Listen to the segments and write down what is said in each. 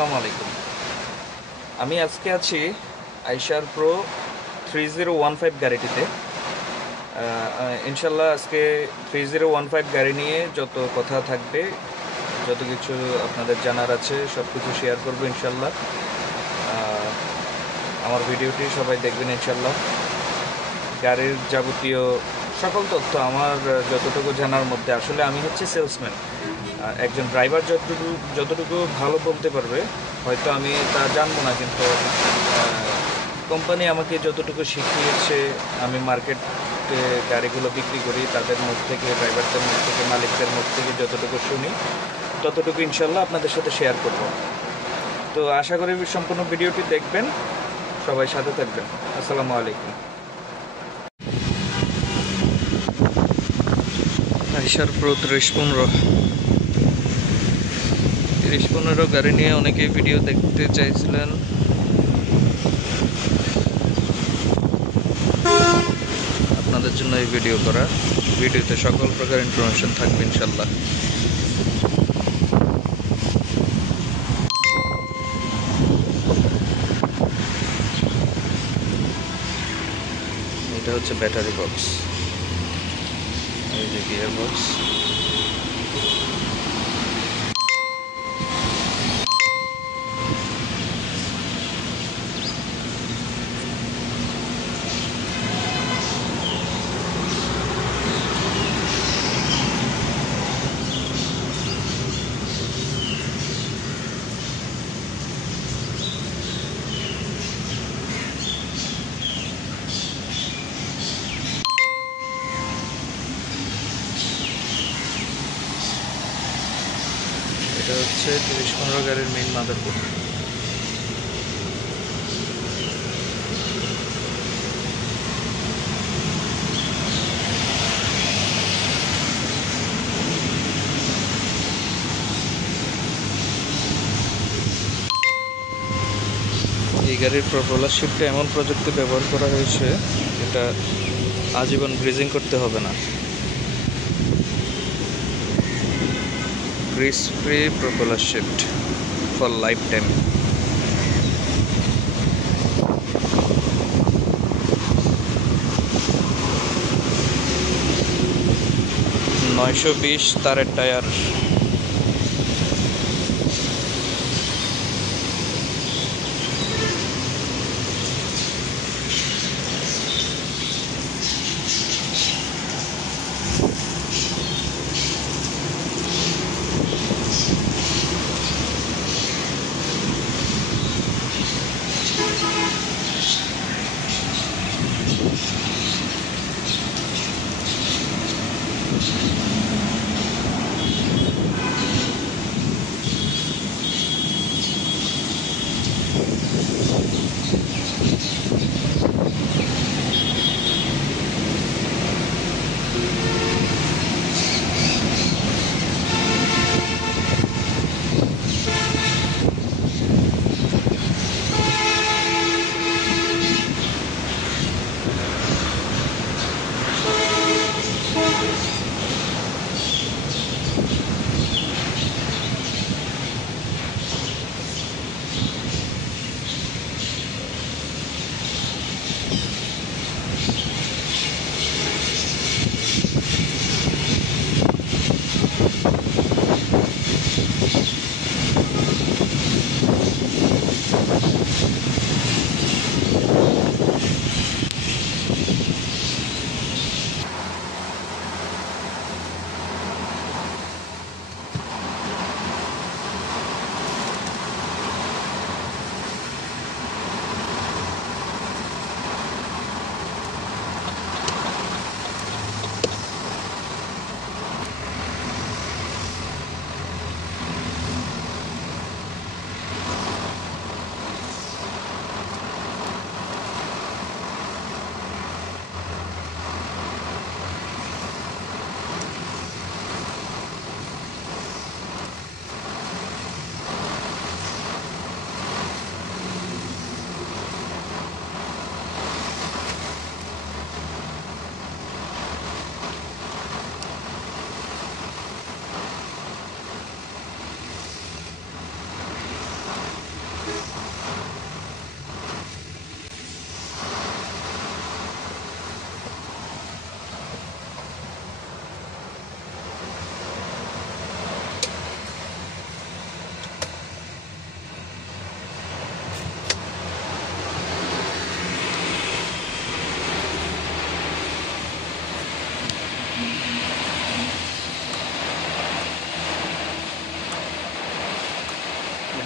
আসসালামু আলাইকুম। আমি আজকে আছি আইশার প্রো 3015 গাড়িটিতে। ইনশাল্লাহ আজকে 3015 গাড়ি নিয়ে যত কথা থাকবে, যত কিছু আপনাদের জানার আছে সব কিছু শেয়ার করবো ইনশাল্লাহ। আমার ভিডিওটি সবাই দেখবেন ইনশাল্লাহ। গাড়ির যাবতীয় সকল তথ্য আমার যতটুকু জানার মধ্যে, আসলে আমি হচ্ছে সেলসম্যান। একজন ড্রাইভার যতটুকু ভালো বলতে পারবে হয়তো আমি তা জানবো না, কিন্তু কোম্পানি আমাকে যতটুকু শিখিয়েছে, আমি মার্কেটে গাড়িগুলো বিক্রি করি, তাদের মুখ থেকে, ড্রাইভারদের মুখ থেকে, মালিকদের মুখ থেকে যতটুকু শুনি ততটুকু ইনশাল্লাহ আপনাদের সাথে শেয়ার করব। তো আশা করি সম্পূর্ণ ভিডিওটি দেখবেন, সবাই সাথে থাকবেন। আসসালামু আলাইকুম। আইশার প্রো 3015 গাড়ি নিয়ে অনেকেই ভিডিও দেখতে চাইছিলেন। আপনাদের জন্য এই ভিডিও করা। ভিডিওতে সকল প্রকার ইনফরমেশন থাকবে ইনশাল্লাহ। এটা হচ্ছে ব্যাটারি বক্স, এই যে গিয়ার বক্স। এটা হচ্ছে 3015 গাড়ির মেইন মাদারবোর্ড। এই গাড়ির প্রপেলার শিফটে এমন প্রযুক্তি ব্যবহার করা হয়েছে যেটা আজীবন গ্রিজিং করতে হবে না। Greece free propeller shift for life time. $920 তারের টায়ার।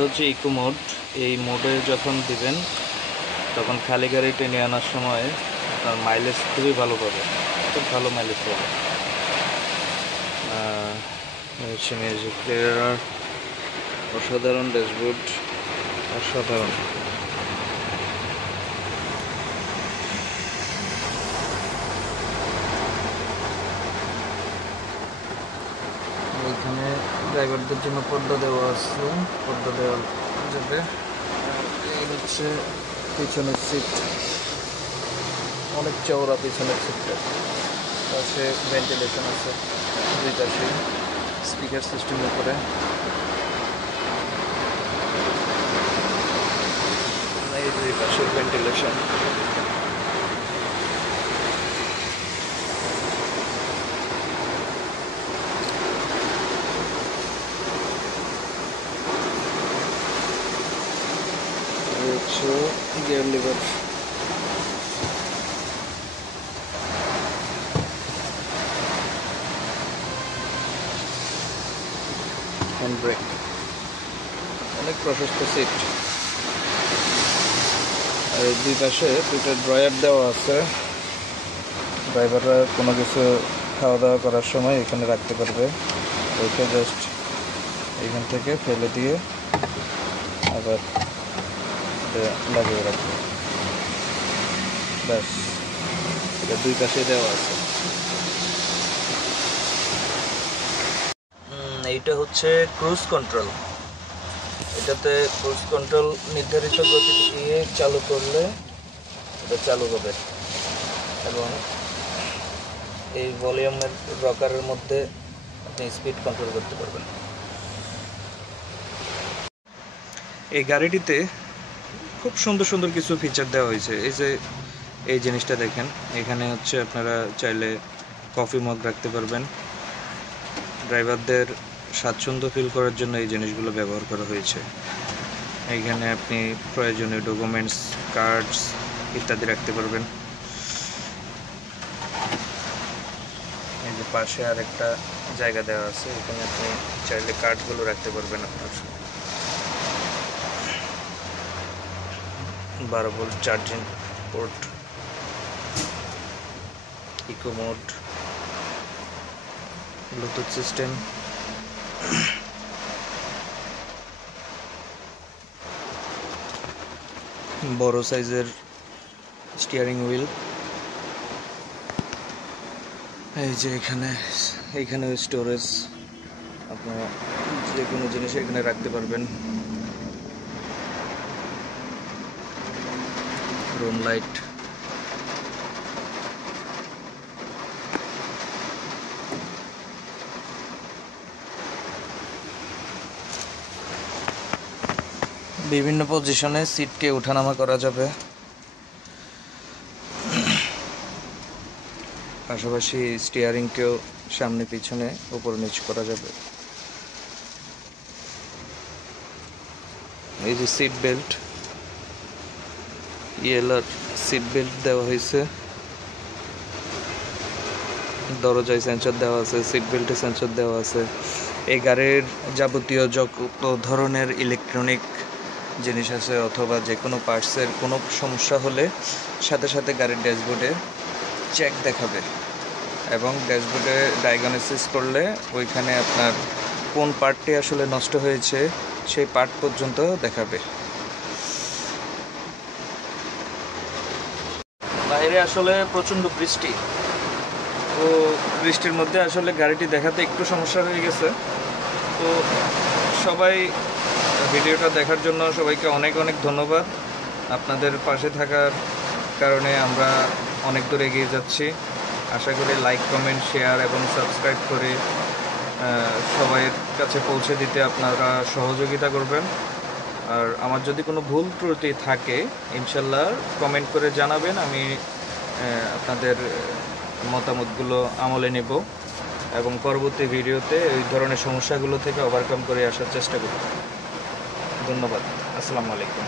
এটা হচ্ছে ইকো মোড। এই মোডে যখন দিবেন তখন খালি গাড়ি টেনে আনার সময় আপনার মাইলেজ খুবই ভালো পাবে, খুব ভালো মাইলেজ পাবে। হচ্ছে মিউজিক প্লেয়ার, অসাধারণ ড্যাশবোর্ড, অসাধারণ। এখানে ড্রাইভারদের জন্য পর্দা দেওয়া আছে, পর্দা দেওয়া যাবে। এই হচ্ছে পিছনের সিট, অনেক চওড়া পিছনের সিটটা। পাশে ভেন্টিলেশন আছে, দুই পাশে স্পিকার সিস্টেম উপরে। এই দুই পাশের ভেন্টিলেশন। হচ্ছে গিয়ার লিভার। হ্যান্ড ব্রেক, অনেক প্রশস্ত সিট। আর এই দুই পাশে দুটো ড্রয়ার দেওয়া আছে, ড্রাইভাররা কোনো কিছু খাওয়া দাওয়া করার সময় এখানে রাখতে পারবে। ওইটা জাস্ট এখান থেকে ফেলে দিয়ে আবার লাগিয়ে রাখবে, ব্যাস। এটা দুই পাশে দেওয়া আছে। এইটা হচ্ছে ক্রুজ কন্ট্রোল। এটাতে ক্রুজ কন্ট্রোল নির্ধারিত গতি দিয়ে চালু করলে এটা চালু হবে, এবং এই ভলিউমের রকারের মধ্যে আপনি স্পিড কন্ট্রোল করতে পারবেন। এই গাড়িটিতে খুব সুন্দর সুন্দর কিছু ফিচার দেওয়া হয়েছে। এই যে এই জিনিসটা দেখেন, এখানে হচ্ছে আপনারা চাইলে কফি মগ রাখতে পারবেন। ড্রাইভারদের স্বাচ্ছন্দ্য ফিল করার জন্য এই জিনিসগুলো ব্যবহার করা হয়েছে। এইখানে আপনি প্রয়োজনীয় ডকুমেন্টস, কার্ডস ইত্যাদি রাখতে পারবেন। এই যে পাশে আরেকটা জায়গা দেওয়া আছে, এখানে আপনি চাইলে কার্ডগুলো রাখতে পারবেন আপনার। 12 volt charging port, eco mode, Bluetooth system. বড় সাইজের স্টিয়ারিং হুইল। এই যে এখানে স্টোরেজ, আপনারা যে কোনো জিনিস এখানে রাখতে পারবেন। রুম লাইট, বিভিন্ন পজিশনে সিটকে ওঠানামা করা যাবে। পাশাপাশি স্টিয়ারিংকেও সামনে পিছনে উপর নিচু করা যাবে। এই যে সিট বেল্ট, ইয়েলার সিট বেল্ট দেওয়া হয়েছে, দরজায় সেন্সর দেওয়া আছে, সিট বেল্টে সেন্সর দেওয়া আছে। এই গাড়ির যাবতীয় যত ধরনের ইলেকট্রনিক জিনিস আছে অথবা যে কোনো পার্টসের কোনো সমস্যা হলে সাথে সাথে গাড়ির ড্যাশবোর্ডে চেক দেখাবে, এবং ড্যাশবোর্ডে ডায়াগনোসিস করলে ওইখানে আপনার কোন পার্টটি আসলে নষ্ট হয়েছে সেই পার্ট পর্যন্ত দেখাবে। বাইরে আসলে প্রচণ্ড বৃষ্টি, তো বৃষ্টির মধ্যে আসলে গাড়িটি দেখাতে একটু সমস্যা হয়ে গেছে। তো সবাই ভিডিওটা দেখার জন্য সবাইকে অনেক অনেক ধন্যবাদ। আপনাদের পাশে থাকার কারণে আমরা অনেক দূর এগিয়ে যাচ্ছি। আশা করি লাইক, কমেন্ট, শেয়ার এবং সাবস্ক্রাইব করে সবাইয়ের কাছে পৌঁছে দিতে আপনারা সহযোগিতা করবেন। আর আমার যদি কোনো ভুল ত্রুটি থাকে ইনশাল্লাহ কমেন্ট করে জানাবেন, আমি আপনাদের মতামতগুলো আমলে নেব এবং পরবর্তী ভিডিওতে এই ধরনের সমস্যাগুলো থেকে ওভারকাম করে আসার চেষ্টা করব। ধন্যবাদ। আসসালামু আলাইকুম।